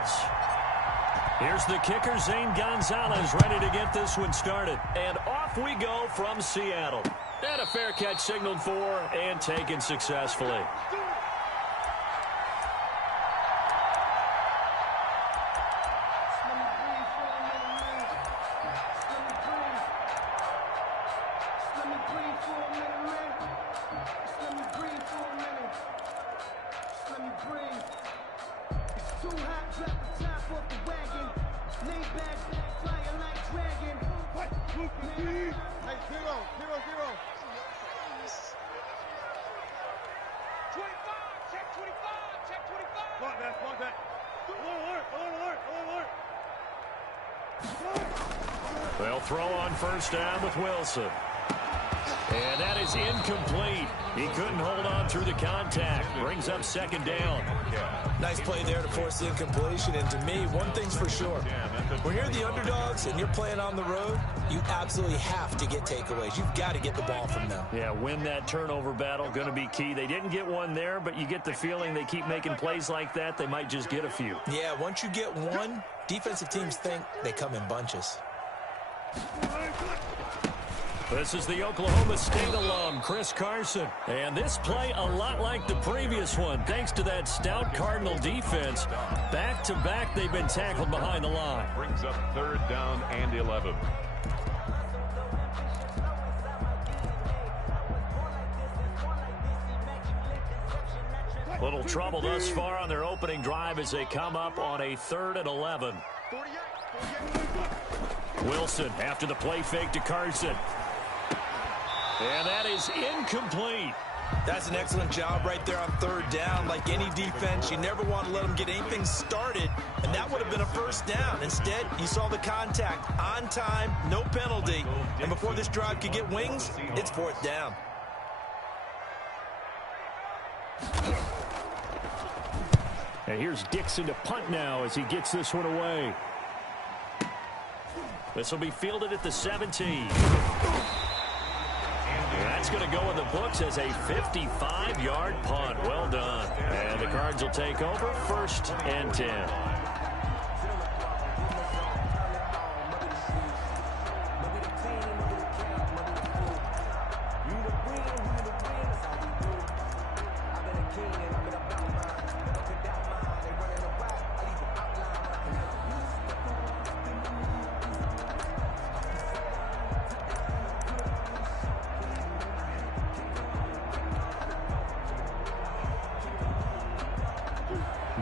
Eagles. Here's the kicker, Zane Gonzalez, ready to get this one started. And off we go from Seattle. And a fair catch signaled for and taken successfully. They'll throw on first down with Wilson. And that is incomplete. He couldn't hold on through the contact. Brings up second down. Nice play there to force the incompletion. And to me, one thing's for sure. When you're the underdogs and you're playing on the road, you absolutely have to get takeaways. You've got to get the ball from them. Yeah, win that turnover battle. Going to be key. They didn't get one there, but you get the feeling they keep making plays like that. They might just get a few. Yeah, once you get one, defensive teams think they come in bunches. This is the Oklahoma State alum, Chris Carson. And this play a lot like the previous one, thanks to that stout Cardinal defense. Back-to-back, they've been tackled behind the line. Brings up third down and 11. Little trouble thus far on their opening drive as they come up on a 3rd and 11. Wilson after the play fake to Carson. And that is incomplete. That's an excellent job right there on third down. Like any defense, you never want to let them get anything started, and that would have been a first down. Instead, you saw the contact on time, no penalty, and before this drive could get wings, it's 4th down. And here's Dixon to punt now as he gets this one away. This will be fielded at the 17. That's going to go in the books as a 55-yard punt. Well done. And the Cards will take over 1st and 10.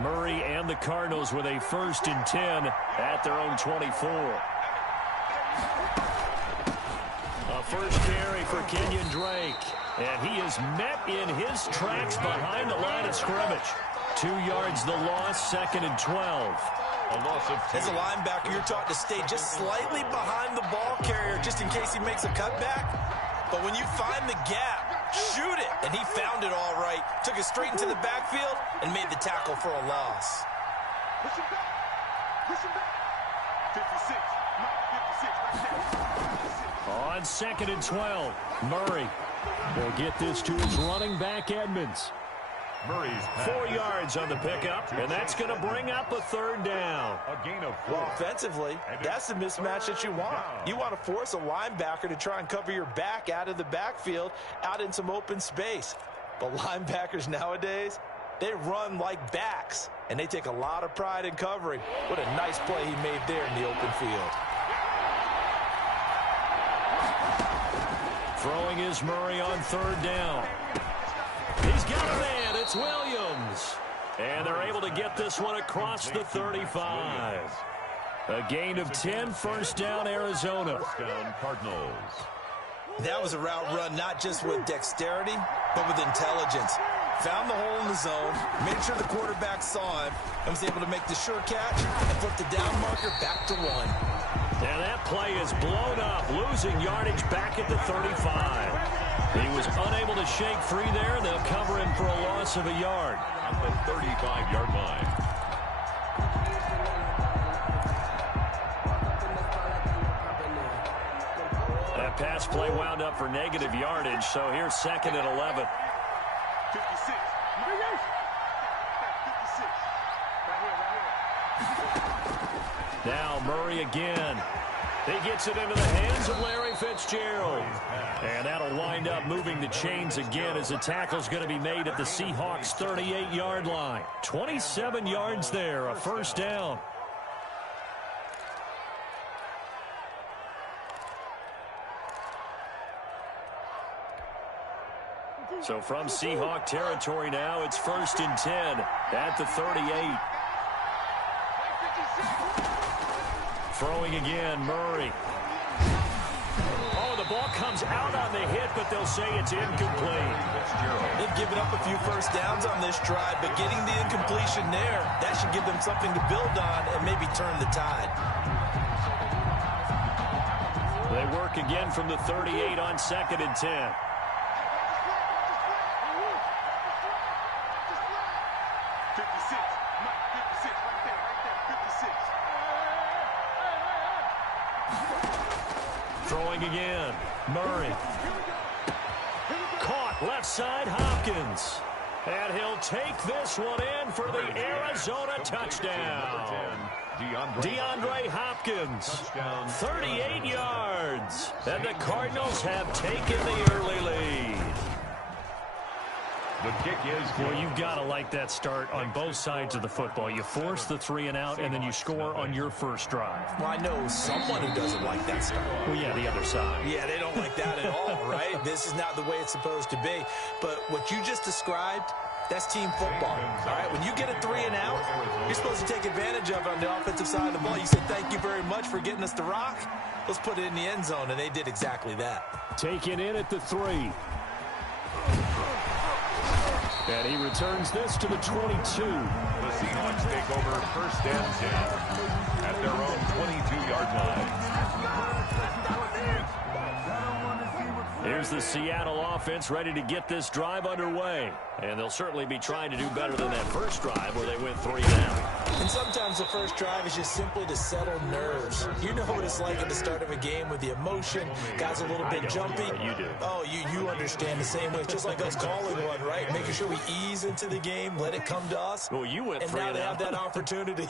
Murray and the Cardinals with a 1st and 10 at their own 24. A first carry for Kenyon Drake. And he is met in his tracks behind the line of scrimmage. 2 yards the loss, 2nd and 12. As a linebacker, you're taught to stay just slightly behind the ball carrier just in case he makes a cutback. But when you find the gap, shoot it. And he found it all right. Took it straight into the backfield and made the tackle for a loss. Push him back. Push him back. 56. On 2nd and 12, Murray will get this to his running back, Edmonds. Murray's 4 yards on the pickup, and that's going to bring up a 3rd down. A gain of 4. Well, offensively, that's the mismatch that you want. You want to force a linebacker to try and cover your back out of the backfield, out in some open space. But linebackers nowadays, they run like backs, and they take a lot of pride in covering. What a nice play he made there in the open field. Throwing is Murray on 3rd down. He's got a man. It's Williams. And they're able to get this one across the 35. A gain of 10, 1st down, Arizona. First down, Cardinals. That was a route run not just with dexterity, but with intelligence. Found the hole in the zone, made sure the quarterback saw him, and was able to make the sure catch and flip the down marker back to 1. And that play is blown up, losing yardage back at the 35. He was unable to shake free there, and they'll cover him for a loss of a yard. At the 35-yard line. That pass play wound up for negative yardage, so here's 2nd and 11. 56. 56. Right here. Now Murray again. He gets it into the hands of Larry Fitzgerald. And that'll wind up moving the chains again as the tackle's going to be made at the Seahawks' 38-yard line. 27 yards there, a first down. So from Seahawk territory now, it's 1st and 10 at the 38. Throwing again, Murray. Oh, the ball comes out on the hit, but they'll say it's incomplete. They've given up a few first downs on this drive, but getting the incompletion there, that should give them something to build on and maybe turn the tide. They work again from the 38 on 2nd and 10. Throwing again, Murray. Caught left side, Hopkins. And he'll take this one in for the Arizona touchdown. DeAndre Hopkins, 38 yards. And the Cardinals have taken the early lead. The kick is good. Well, you've got to like that start on both sides of the football. You force the 3 and out, and then you score on your first drive. Well, I know someone who doesn't like that start. Well, yeah, the other side. Yeah, they don't like that at all, right? This is not the way it's supposed to be. But what you just described, that's team football, all right? When you get a 3 and out, you're supposed to take advantage of it on the offensive side of the ball. You say, thank you very much for getting us the rock. Let's put it in the end zone, and they did exactly that. Taken in at the 3. And he returns this to the 22. The Seahawks take over 1st and 10 at their own 22-yard line. Here's the Seattle offense ready to get this drive underway. And they'll certainly be trying to do better than that first drive where they went 3 and out. And sometimes the first drive is just simply to settle nerves. You know what it's like at the start of a game with the emotion. Guys a little bit jumpy. You do. Oh, you understand the same way. It's just like us calling one, right? Making sure we ease into the game, let it come to us. Well, you went 3 and out. And now they have that opportunity.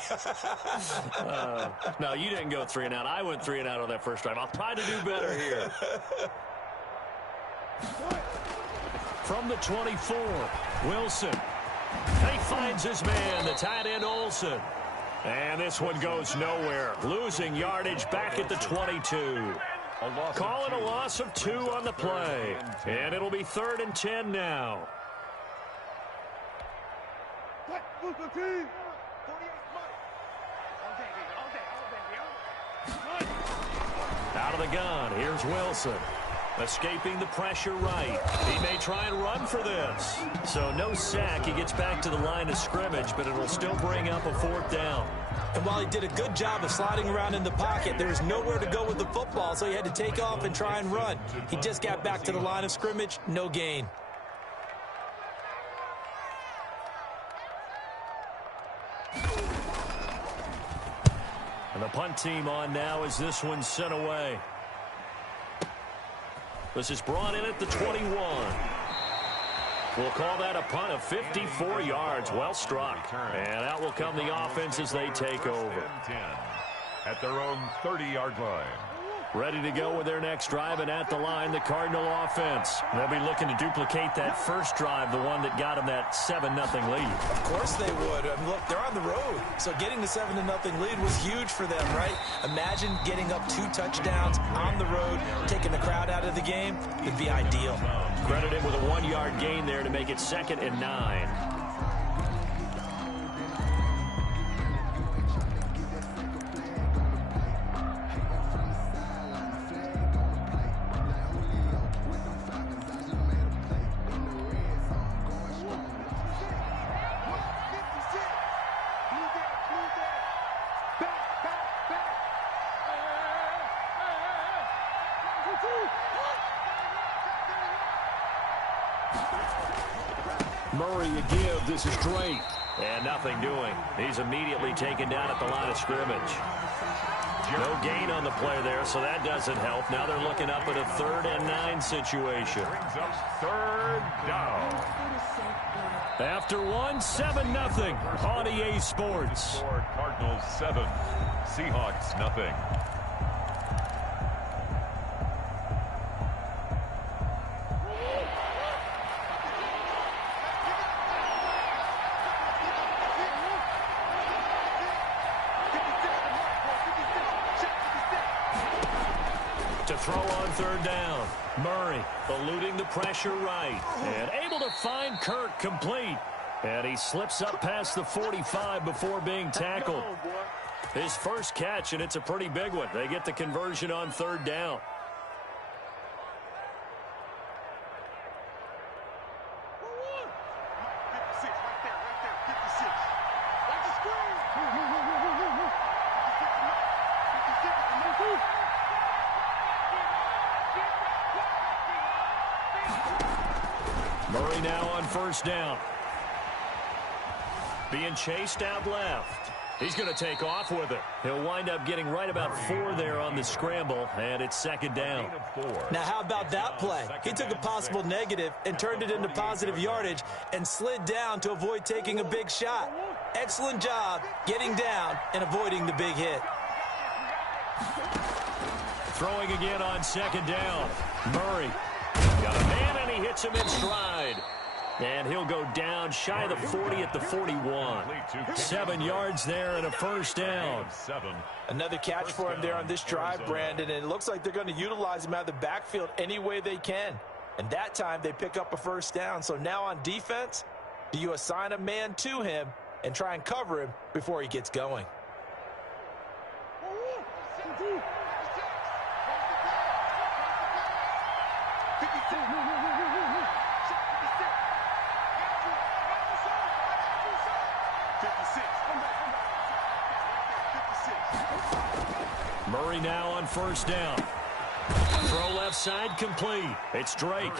No, you didn't go 3 and out. I went 3 and out on that first drive. I'll try to do better here. From the 24, Wilson. He finds his man, the tight end Olsen. And this one goes nowhere. Losing yardage back at the 22. Calling a loss of 2 on the play. And it'll be 3rd and 10 now. Out of the gun, here's Wilson. Escaping the pressure right. He may try and run for this. So no sack. He gets back to the line of scrimmage, but it'll still bring up a 4th down. And while he did a good job of sliding around in the pocket, there was nowhere to go with the football, so he had to take off and try and run. He just got back to the line of scrimmage, no gain. And the punt team on now as this one's sent away. This is brought in at the 21. We'll call that a punt of 54 yards. Well struck. And out will come the offense as they take over. At their own 30-yard line. Ready to go with their next drive, and at the line, the Cardinal offense. They'll be looking to duplicate that first drive, the one that got them that 7-0 lead. Of course they would. I mean, look, they're on the road. So getting the 7-0 lead was huge for them, right? Imagine getting up 2 touchdowns on the road, taking the crowd out of the game. It'd be ideal. Credited with a 1-yard gain there to make it 2nd and 9. Murray a give. This is Drake. And nothing doing. He's immediately taken down at the line of scrimmage. No gain on the play there, so that doesn't help. Now they're looking up at a 3rd and 9 situation. Brings up 3rd down. After one, 7-0 on EA Sports. Cardinals 7, Seahawks nothing. To throw on third down. Murray eluding the pressure right. And able to find Kirk complete. And he slips up past the 45 before being tackled. His first catch, and it's a pretty big one. They get the conversion on third down. Murray now on first down. Being chased out left. He's going to take off with it. He'll wind up getting right about 4 there on the scramble, and it's second down. Now, how about that play? He took a possible negative and turned it into positive yardage and slid down to avoid taking a big shot. Excellent job getting down and avoiding the big hit. Throwing again on second down. Murray got a man, and he hits him in stride. And he'll go down shy of the 40 at the 41. 7 yards there and a first down. Another catch for him there on this drive, Brandon, and it looks like they're going to utilize him out of the backfield any way they can. And that time they pick up a first down. So now on defense, do you assign a man to him and try and cover him before he gets going? Murray now on first down. Throw left side complete. It's Drake.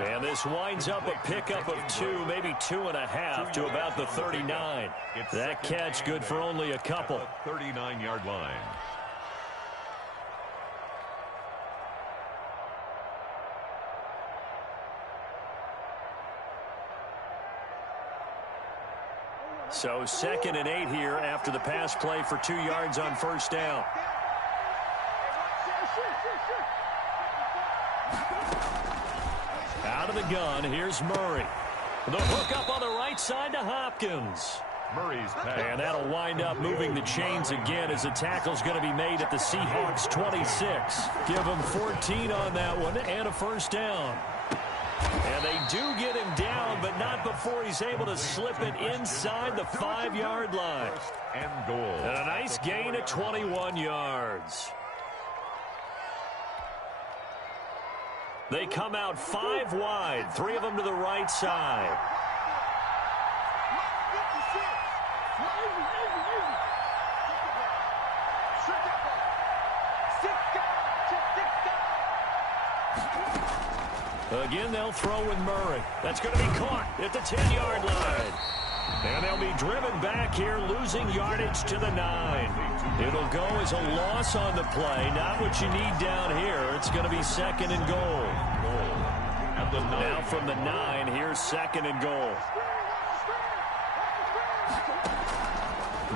And this winds up a pickup of 2, maybe 2.5 to about the 39. That catch good for only a couple. 39-yard line. So 2nd and 8 here after the pass play for 2 yards on first down. Out of the gun, here's Murray. The hook up on the right side to Hopkins. Murray's pass. And that'll wind up moving the chains again as the tackle's going to be made at the Seahawks 26. Give them 14 on that one and a first down. And they do get him down, but not before he's able to slip it inside the 5-yard line. And goal. And a nice gain of 21 yards. They come out 5 wide, 3 of them to the right side. Again, they'll throw with Murray. That's going to be caught at the 10-yard line. And they'll be driven back here, losing yardage to the 9. It'll go as a loss on the play. Not what you need down here. It's going to be 2nd and goal. Now from the 9, here's 2nd and goal.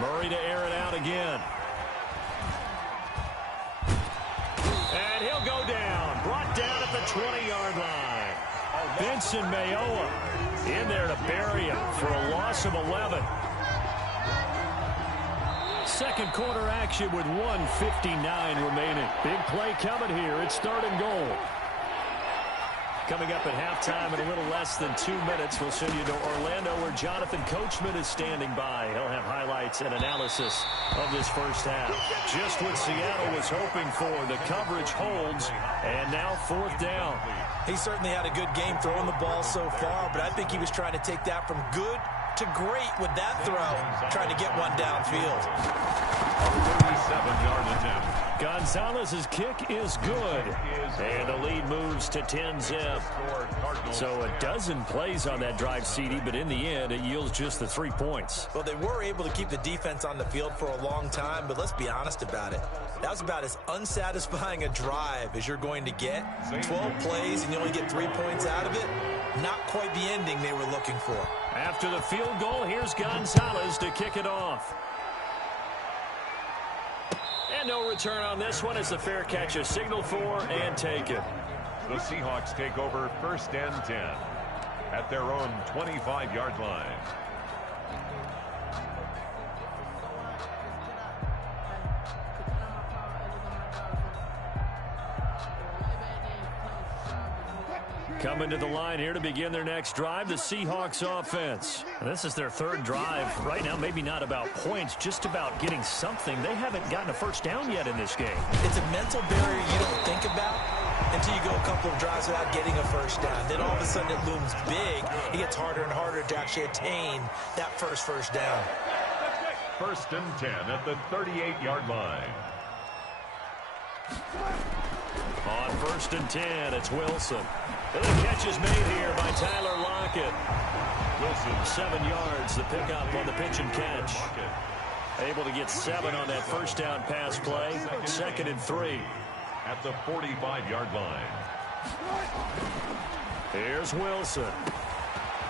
Murray to air it out again. And he'll go down. Brought down at the 20-yard line. Vincent Mayoa in there to bury him for a loss of 11. Second quarter action with 1:59 remaining. Big play coming here. It's 3rd and goal. Coming up at halftime in a little less than 2 minutes, we'll send you to Orlando where Jonathan Coachman is standing by. He'll have highlights and analysis of this first half. Just what Seattle was hoping for. The coverage holds, and now 4th down. He certainly had a good game throwing the ball so far, but I think he was trying to take that from good to great with that throw, trying to get one downfield. 37-yard attempt. Gonzalez's kick is good, and the lead moves to 10-zip. So a dozen plays on that drive, CD, but in the end, it yields just the 3 points. Well, they were able to keep the defense on the field for a long time, but let's be honest about it. That was about as unsatisfying a drive as you're going to get. 12 plays, and you only get 3 points out of it. Not quite the ending they were looking for. After the field goal, here's Gonzalez to kick it off. And no return on this one as the fair catch is signaled for and taken. The Seahawks take over 1st and 10 at their own 25-yard line. Coming to the line here to begin their next drive, the Seahawks offense. And this is their 3rd drive. Right now, maybe not about points, just about getting something. They haven't gotten a first down yet in this game. It's a mental barrier you don't think about until you go a couple of drives without getting a first down. Then all of a sudden it looms big. It gets harder and harder to actually attain that first down. 1st and 10 at the 38-yard line. On 1st and 10, it's Wilson. And the catch is made here by Tyler Lockett. Wilson, 7 yards, the pickup on the pitch and catch. Able to get 7 on that first down pass play. 2nd and 3. At the 45-yard line. Here's Wilson.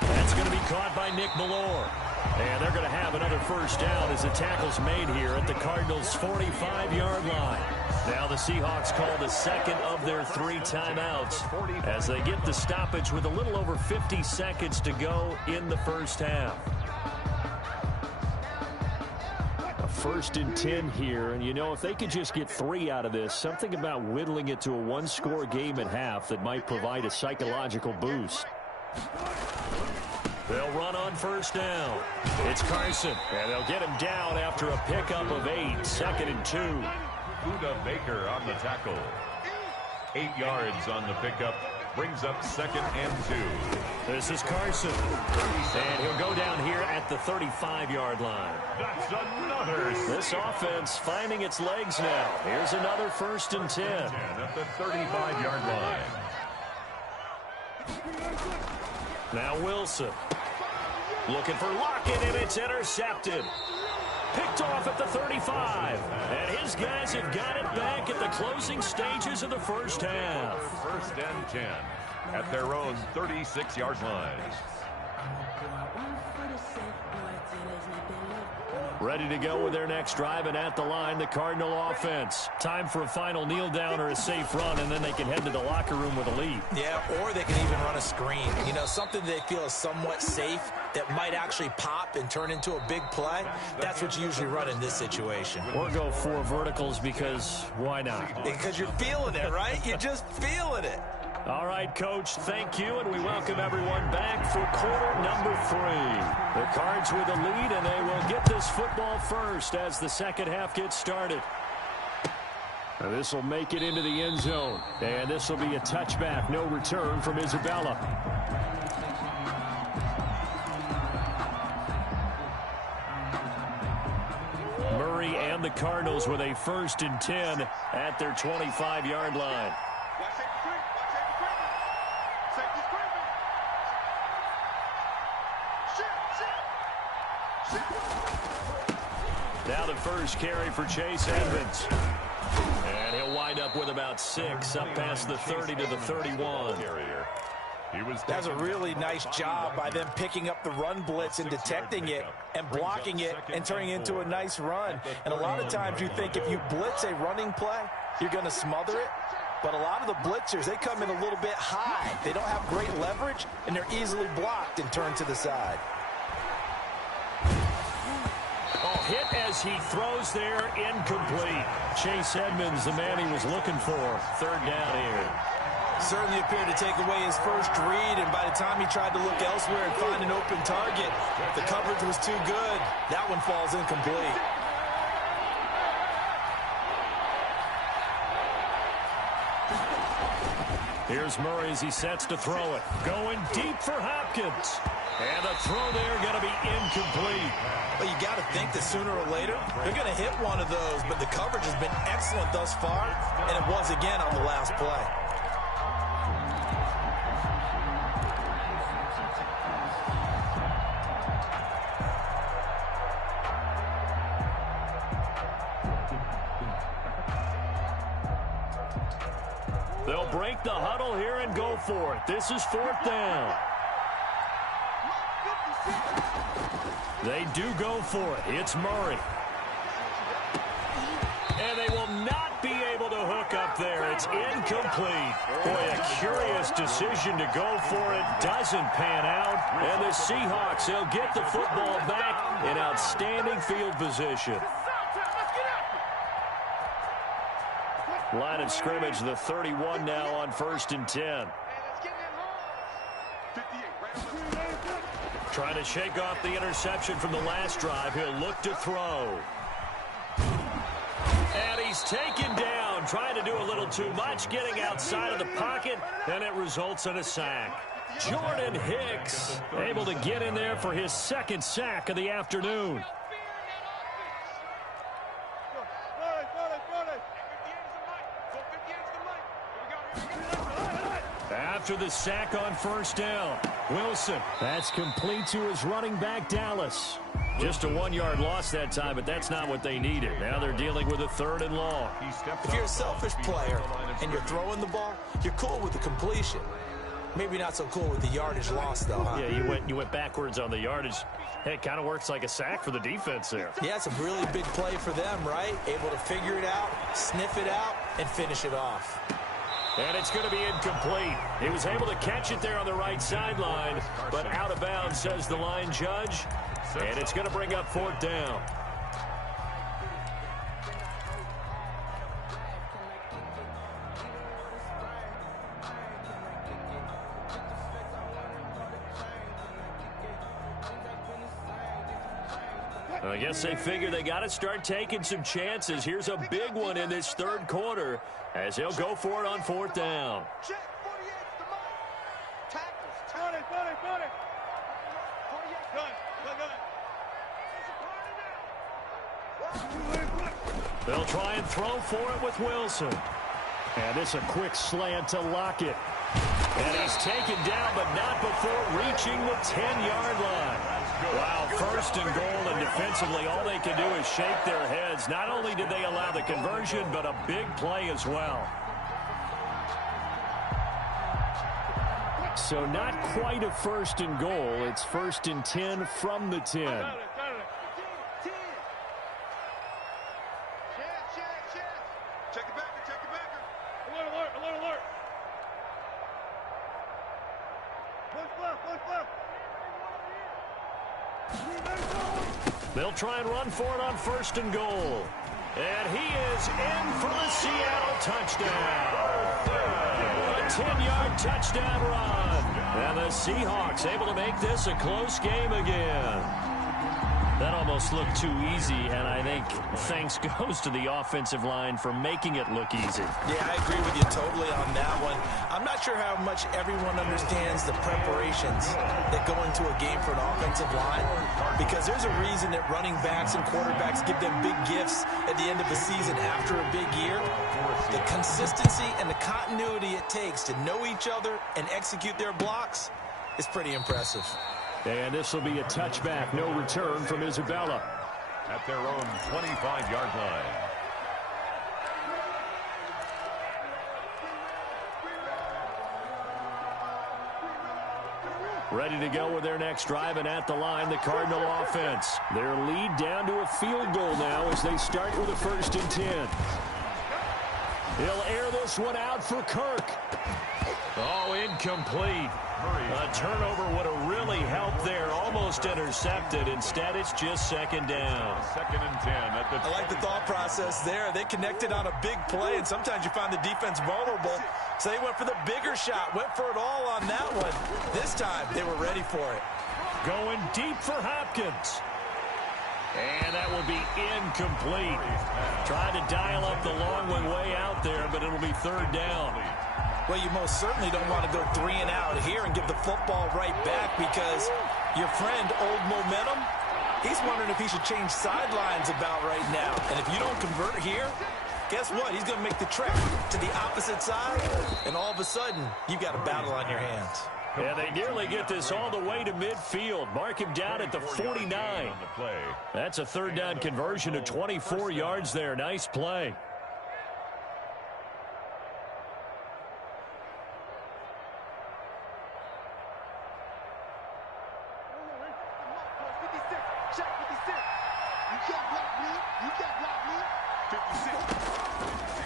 That's going to be caught by Nick Ballore. And they're going to have another first down as the tackle's made here at the Cardinals' 45-yard line. Now the Seahawks call the 2nd of their 3 timeouts as they get the stoppage with a little over 50 seconds to go in the first half. A 1st and 10 here, and you know, if they could just get 3 out of this, something about whittling it to a 1-score game at half that might provide a psychological boost. They'll run on first down. It's Carson, and they'll get him down after a pickup of 8, 2nd and 2. Buda Baker on the tackle. 8 yards on the pickup. Brings up 2nd and 2. This is Carson. And he'll go down here at the 35-yard line. That's another. This offense finding its legs now. Here's another 1st and 10. At the 35-yard line. Now Wilson. Looking for Lockett, and it's intercepted. Picked off at the 35. And his guys have got it back at the closing stages of the first half. 1st and 10 at their own 36-yard line. Ready to go with their next drive, and at the line, the Cardinal offense. Time for a final kneel down or a safe run, and then they can head to the locker room with a lead. Yeah, or they can even run a screen. You know, something they feel is somewhat safe that might actually pop and turn into a big play. That's what you usually run in this situation. Or go 4 verticals because why not? Because you're feeling it, right? You're just feeling it. All right, Coach, thank you, and we welcome everyone back for quarter number 3. The Cards with a lead, and they will get this football first as the second half gets started. This will make it into the end zone, and this will be a touchback, no return from Isabella. Murray and the Cardinals with a 1st and 10 at their 25-yard line. Now the first carry for Chase Edmonds. And he'll wind up with about 6 up past the 30 to the 31. That's a really nice job by them picking up the run blitz and detecting it and blocking it and turning it into a nice run. And a lot of times you think if you blitz a running play, you're going to smother it. But a lot of the blitzers, they come in a little bit high. They don't have great leverage, and they're easily blocked and turned to the side. Hit as he throws there, incomplete. Chase Edmonds, the man he was looking for. 3rd down here. Certainly appeared to take away his first read, and by the time he tried to look elsewhere and find an open target, the coverage was too good. That one falls incomplete. Here's Murray as he sets to throw it. Going deep for Hopkins. And the throw there going to be incomplete. Well, you got to think that sooner or later, they're going to hit one of those, but the coverage has been excellent thus far, and it was again on the last play. They'll break the huddle here and go for it. This is 4th down. They do go for it. It's Murray. And they will not be able to hook up there. It's incomplete. Boy, a curious decision to go for it. Doesn't pan out. And the Seahawks, they'll get the football back in outstanding field position. Line of scrimmage, the 31 now on 1st and 10. Trying to shake off the interception from the last drive. He'll look to throw. And he's taken down, trying to do a little too much, getting outside of the pocket, and it results in a sack. Jordan Hicks able to get in there for his second sack of the afternoon. After the sack on 1st down, Wilson. That's complete to his running back, Dallas. Just a 1-yard loss that time, but that's not what they needed. Now they're dealing with a 3rd and long. If you're a selfish player and you're throwing the ball, you're cool with the completion. Maybe not so cool with the yardage loss, though, huh? Yeah, you went backwards on the yardage. Hey, it kind of works like a sack for the defense there. Yeah, it's a really big play for them, right? Able to figure it out, sniff it out, and finish it off. And it's going to be incomplete. He was able to catch it there on the right sideline, but out of bounds, says the line judge. And it's going to bring up 4th down. I guess they figure they got to start taking some chances. Here's a big one in this 3rd quarter as they'll go for it on 4th down. They'll try and throw for it with Wilson. And it's a quick slant to Lockett. And he's taken down, but not before reaching the 10-yard line. Wow, 1st and goal, and defensively, all they can do is shake their heads. Not only did they allow the conversion, but a big play as well. So not quite a 1st and goal. It's 1st and 10 from the 10. Check it back. Alert. Push left. They'll try and run for it on 1st and goal. And he is in for the Seattle touchdown. A 10-yard touchdown run. And the Seahawks able to make this a close game again. That almost looked too easy, and I think thanks goes to the offensive line for making it look easy. Yeah, I agree with you totally on that one. I'm not sure how much everyone understands the preparations that go into a game for an offensive line, because there's a reason that running backs and quarterbacks give them big gifts at the end of the season after a big year. The consistency and the continuity it takes to know each other and execute their blocks is pretty impressive. And this will be a touchback, no return from Isabella. At their own 25-yard line. Ready to go with their next drive, and at the line, the Cardinal offense. Their lead down to a field goal now as they start with a 1st and 10. He'll air this one out for Kirk. Oh, incomplete. A turnover would have really helped there. Almost intercepted. Instead, it's just 2nd down. 2nd and 10. I like the thought process there. They connected on a big play, and sometimes you find the defense vulnerable. So they went for the bigger shot, went for it all on that one. This time, they were ready for it. Going deep for Hopkins. And that will be incomplete. Trying to dial up the long one way out there, but it'll be 3rd down. Well, you most certainly don't want to go 3 and out here and give the football right back, because your friend, Old Momentum, he's wondering if he should change sidelines about right now. And if you don't convert here, guess what? He's going to make the trek to the opposite side, and all of a sudden, you've got a battle on your hands. Yeah, they nearly get this all the way to midfield. Mark him down at the 49. That's a 3rd down conversion of 24 yards there. Nice play.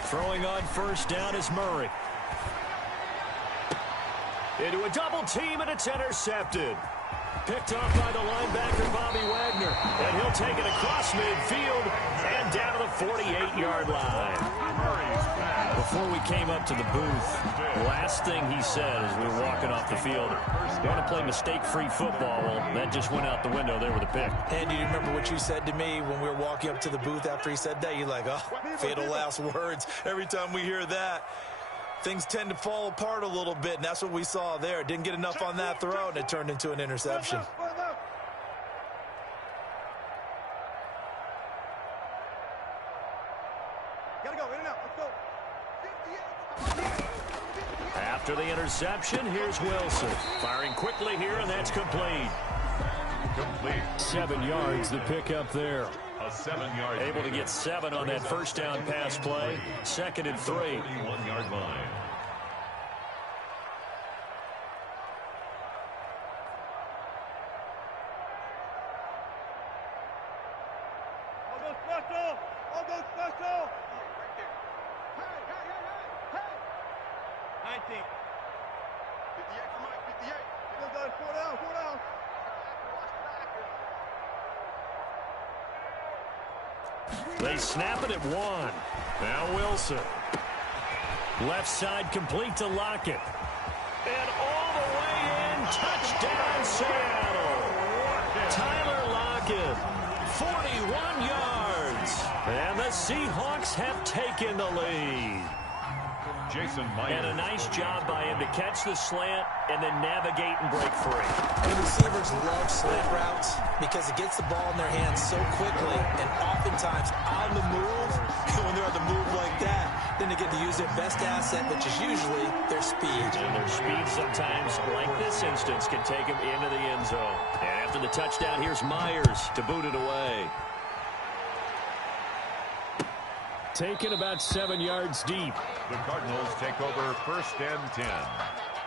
Throwing on first down is Murray. Into a double team, and it's intercepted. Picked off by the linebacker, Bobby Wagner. And he'll take it across midfield and down to the 48-yard line. Before we came up to the booth, the last thing he said as we were walking off the field, "You want to play mistake-free football?" Well, that just went out the window there with a pick. And do you remember what you said to me when we were walking up to the booth after he said that? You're like, oh, fatal last words. Every time we hear that, things tend to fall apart a little bit, and that's what we saw there. Didn't get enough on that throw, and it turned into an interception. Gotta go, in and out, let's go. After the interception, here's Wilson. Firing quickly here, and that's complete. 7 yards, the pickup there. A 7-yard. Able to get 7 on that first down pass play. 2nd and 3. 31-yard line. I'll go special! I'll go special! Hey, hey, hey, hey, hey! 19. 58 for Mike, 58. Go, guys, 4 down, 4 down. They snap it at 1. Now Wilson. Left side complete to Lockett. And all the way in, touchdown Seattle. Tyler Lockett, 41 yards. And the Seahawks have taken the lead. Jason Myers. And a nice job by him to catch the slant and then navigate and break free. And receivers love slant routes because it gets the ball in their hands so quickly, and oftentimes on the move, when they're on the move like that, then they get to use their best asset, which is usually their speed. And their speed sometimes, like this instance, can take them into the end zone. And after the touchdown, here's Myers to boot it away. Taken about 7 yards deep. The Cardinals take over 1st and 10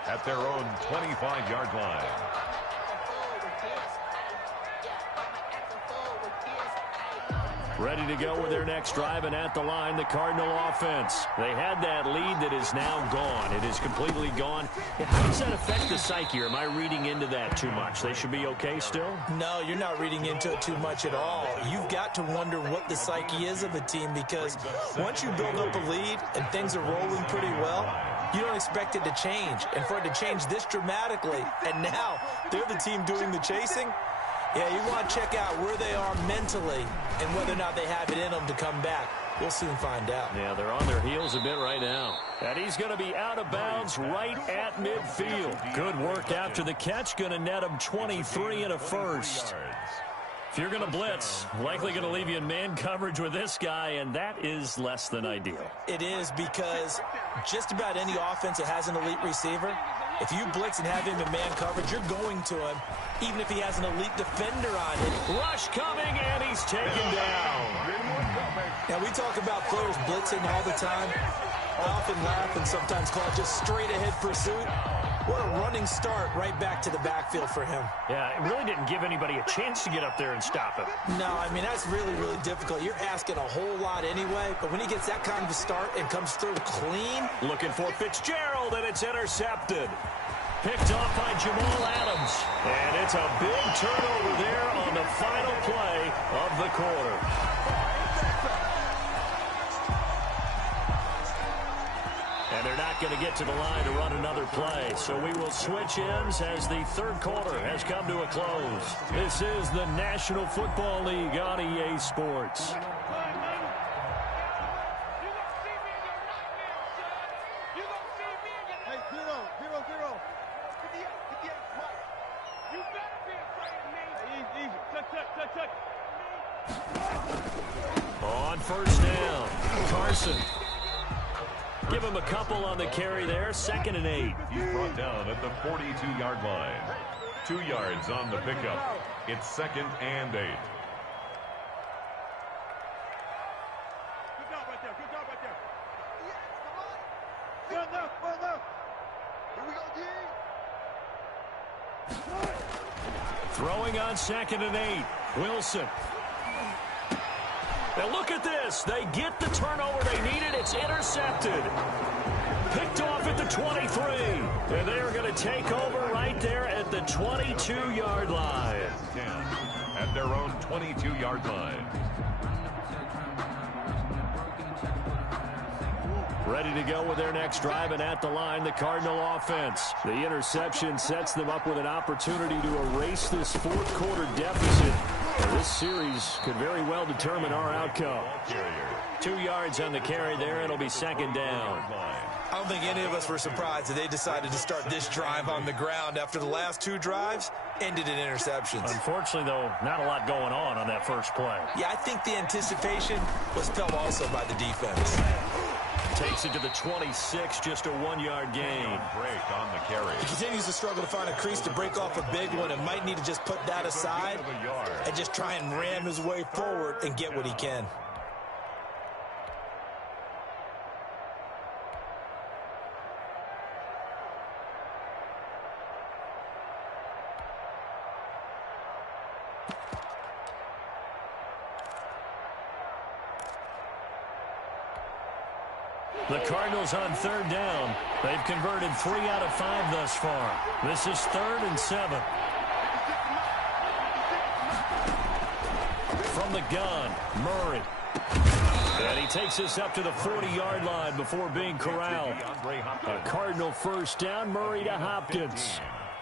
at their own 25-yard line. Ready to go with their next drive, and at the line, the Cardinal offense. They had that lead that is now gone. It is completely gone. How does that affect the psyche? Or am I reading into that too much? They should be okay still? No, you're not reading into it too much at all. You've got to wonder what the psyche is of a team, because once you build up a lead and things are rolling pretty well, you don't expect it to change. And for it to change this dramatically, and now they're the team doing the chasing, yeah, you want to check out where they are mentally and whether or not they have it in them to come back. We'll soon find out. Yeah, they're on their heels a bit right now. And he's going to be out of bounds right at midfield. Good work after the catch. Going to net him 23 and a first. If you're going to blitz, likely going to leave you in man coverage with this guy, and that is less than ideal. It is, because just about any offense that has an elite receiver, if you blitz and have him in man coverage, you're going to him, even if he has an elite defender on him. Rush coming, and he's taken down. Now, we talk about players blitzing all the time. I often laugh and sometimes call it just straight-ahead pursuit. What a running start right back to the backfield for him. Yeah, it really didn't give anybody a chance to get up there and stop him. No, I mean, that's really, really difficult. You're asking a whole lot anyway, but when he gets that kind of a start and comes through clean. Looking for Fitzgerald, and it's intercepted. Picked off by Jamal Adams. And it's a big turnover there on the final play of the quarter. And they're not going to get to the line to run another play. So we will switch ends as the third quarter has come to a close. This is the National Football League on EA Sports. On first down, Carson. Give him a couple on the carry there. 2nd and 8. He's brought down at the 42-yard line. 2 yards on the pickup. It's 2nd and 8. Good job right there. Good job right there. Yes, come on. Well enough. Here we go, D. Throwing on 2nd and 8. Wilson. And look at this. They get the turnover they needed. It's intercepted. Picked off at the 23. And they are going to take over right there at the 22-yard line. 10 at their own 22-yard line. Ready to go with their next drive, and at the line, the Cardinal offense. The interception sets them up with an opportunity to erase this fourth-quarter deficit. This series could very well determine our outcome. 2 yards on the carry there. It'll be second down. I don't think any of us were surprised that they decided to start this drive on the ground after the last 2 drives ended in interceptions. Unfortunately, though, not a lot going on that first play. Yeah, I think the anticipation was felt also by the defense. Takes it to the 26, just a 1-yard gain. Break on the carry. He continues to struggle to find a crease to break off a big one and might need to just put that aside and just try and ram his way forward and get what he can. The Cardinals on third down. They've converted 3 out of 5 thus far. This is 3rd and 7. From the gun, Murray. And he takes this up to the 40-yard line before being corralled. A Cardinal first down, Murray to Hopkins.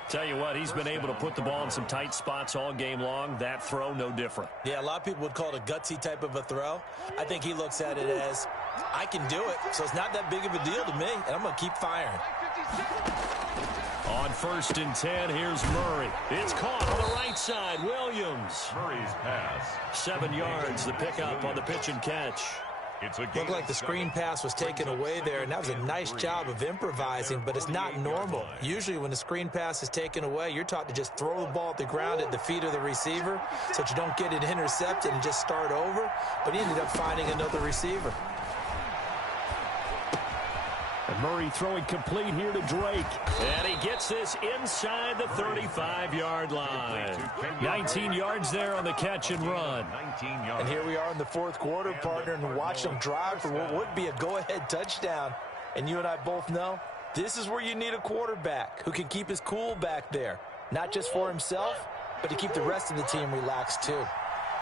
Tell you what, he's been able to put the ball in some tight spots all game long. That throw, no different. Yeah, a lot of people would call it a gutsy type of a throw. I think he looks at it as, I can do it, so it's not that big of a deal to me, and I'm going to keep firing. On 1st and 10, here's Murray. It's caught on the right side. Williams. Murray's pass. 7 yards, the pickup on the pitch and catch. Looked like the screen pass was taken away there, and that was a nice job of improvising, but it's not normal. Usually when the screen pass is taken away, you're taught to just throw the ball at the ground at the feet of the receiver so that you don't get it intercepted and just start over, but he ended up finding another receiver. And Murray throwing complete here to Drake. And he gets this inside the 35-yard line. 19 yards there on the catch and run. And here we are in the 4th quarter, partner, and watch them drive for what would be a go-ahead touchdown. And you and I both know this is where you need a quarterback who can keep his cool back there. Not just for himself, but to keep the rest of the team relaxed too.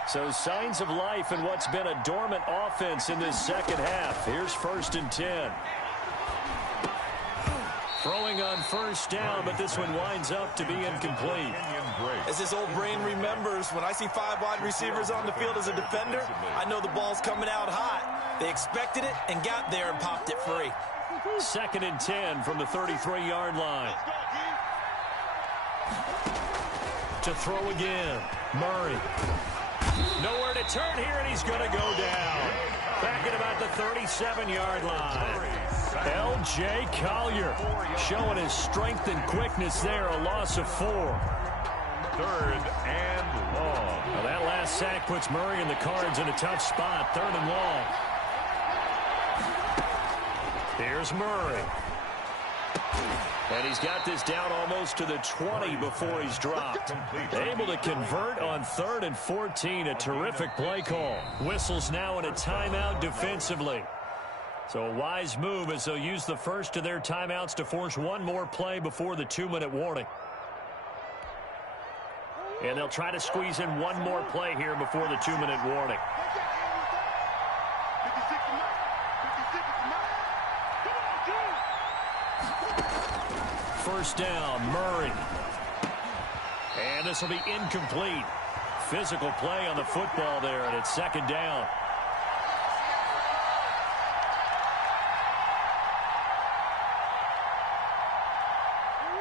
So signs of life in what's been a dormant offense in this second half. Here's 1st and 10. Throwing on first down, but this one winds up to be incomplete. As this old brain remembers, when I see 5 wide receivers on the field as a defender, I know the ball's coming out hot. They expected it and got there and popped it free. 2nd and 10 from the 33-yard line. To throw again, Murray. Nowhere to turn here, and he's going to go down. Back at about the 37-yard line. L.J. Collier showing his strength and quickness there, a loss of 4. 3rd and long. Now that last sack puts Murray and the Cards in a tough spot, 3rd and long. Here's Murray. And he's got this down almost to the 20 before he's dropped. Able to convert on 3rd and 14, a terrific play call. Whistles now in a timeout defensively. So a wise move as they'll use the first of their timeouts to force one more play before the 2-minute warning. And they'll try to squeeze in one more play here before the 2-minute warning. First down, Murray. And this will be incomplete. Physical play on the football there, and it's 2nd down.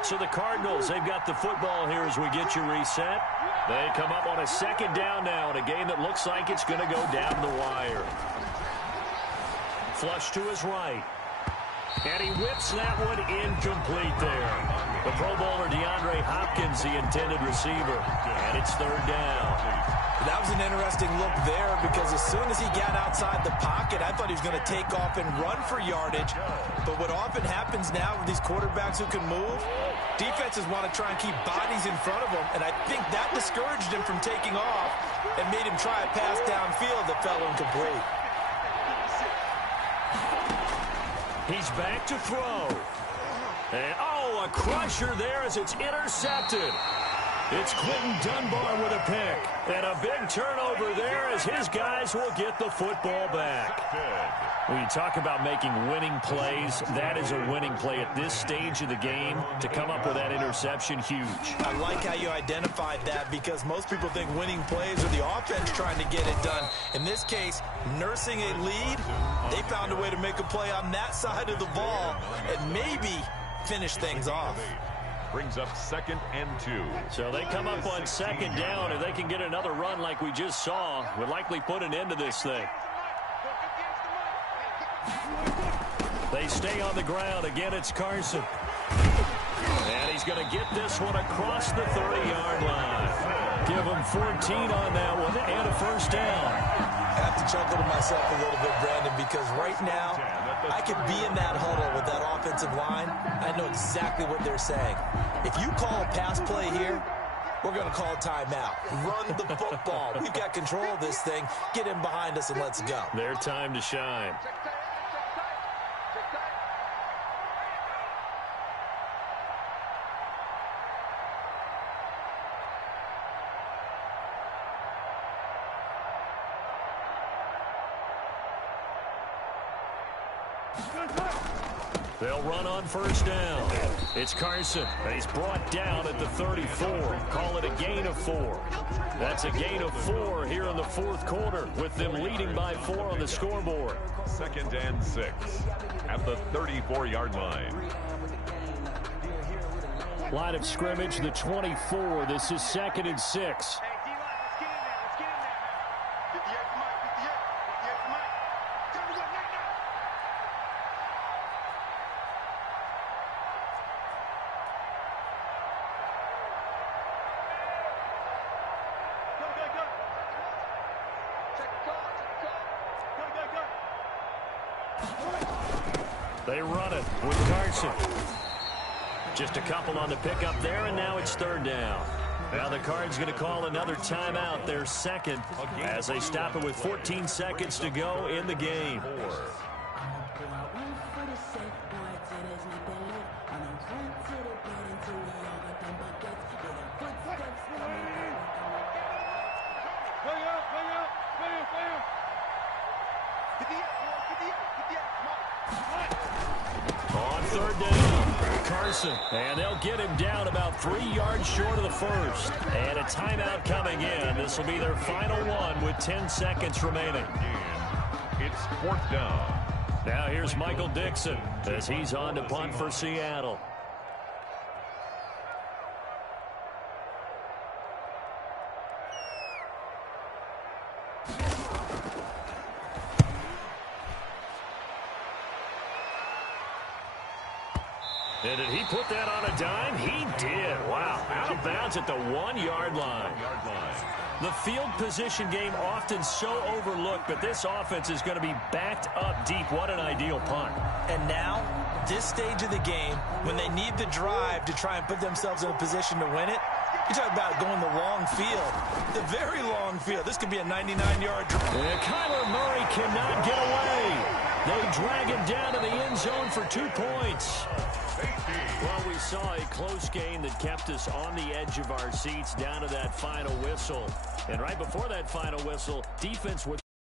So the Cardinals, they've got the football here as we get you reset. They come up on a 2nd down now in a game that looks like it's going to go down the wire. Flush to his right. And he whips that one incomplete there. The Pro Bowler DeAndre Hopkins, the intended receiver. And it's 3rd down. That was an interesting look there because as soon as he got outside the pocket, I thought he was going to take off and run for yardage. But what often happens now with these quarterbacks who can move, defenses want to try and keep bodies in front of them, and I think that discouraged him from taking off and made him try a pass downfield that fell incomplete. He's back to throw. And, a crusher there as it's intercepted. It's Quentin Dunbar with a pick. And a big turnover there as his guys will get the football back. When you talk about making winning plays, that is a winning play at this stage of the game. To come up with that interception, huge. I like how you identified that because most people think winning plays are the offense trying to get it done. In this case, nursing a lead, they found a way to make a play on that side of the ball and maybe finish things off. Brings up 2nd and 2. So they come up on 2nd down. If they can get another run like we just saw, would likely put an end to this thing. They stay on the ground. Again, it's Carson. And he's going to get this one across the 30-yard line. Give him 14 on that one and a first down. I have to chuckle to myself a little bit, Brandon, because right now I could be in that huddle with that offensive line. I know exactly what they're saying. If you call a pass play here, we're going to call a timeout. Run the football. We've got control of this thing. Get in behind us and let's go. Their time to shine. They'll run on first down. It's Carson. He's brought down at the 34. Call it a gain of 4. That's a gain of 4 here in the fourth quarter with them leading by 4 on the scoreboard. 2nd and 6 at the 34-yard line. Line of scrimmage, the 24. This is 2nd and 6. They run it with Carson. Just a couple on the pickup there, and now it's 3rd down. Now the Cards going to call another timeout, their 2nd, as they stop it with 14 seconds to go in the game. On 3rd down, Carson, and they'll get him down about 3 yards short of the first. And a timeout coming in. This will be their final one with 10 seconds remaining. It's 4th down. Now here's Michael Dixon as he's on to punt for Seattle. And did he put that on a dime? He did. Wow. Out of bounds at the 1-yard line. The field position game often so overlooked, but this offense is going to be backed up deep. What an ideal punt. And now, this stage of the game, when they need the drive to try and put themselves in a position to win it, you talk about going the long field, the very long field. This could be a 99-yard drive. And Kyler Murray cannot get away. They drag him down to the end zone for 2 points. Well, we saw a close game that kept us on the edge of our seats down to that final whistle. And right before that final whistle, defense with